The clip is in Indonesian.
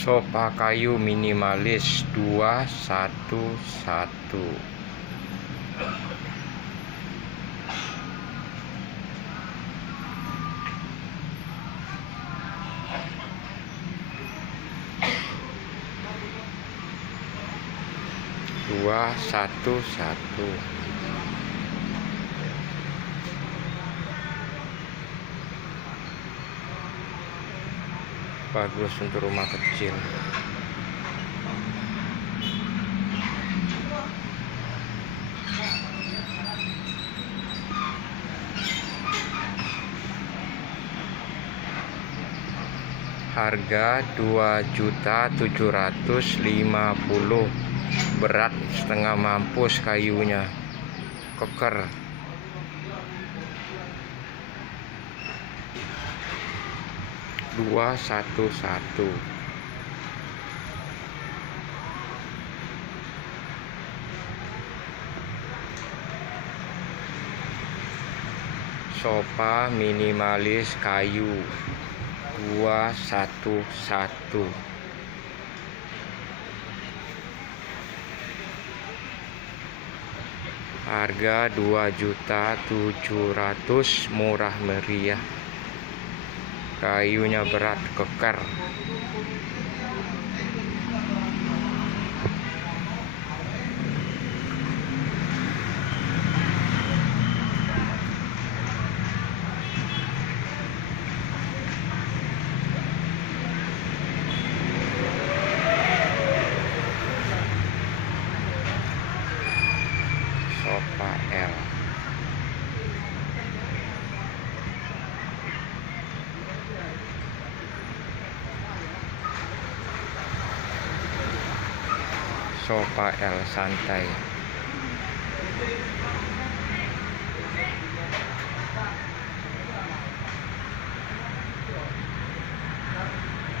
Sofa kayu minimalis 211. Bagus untuk rumah kecil. Harga 2.750.000. Berat setengah mampus kayunya, keker. Sofa minimalis kayu 211. Harga 2.700.000, murah meriah. Kayunya berat, keker. Sofa L. Sofa L santai.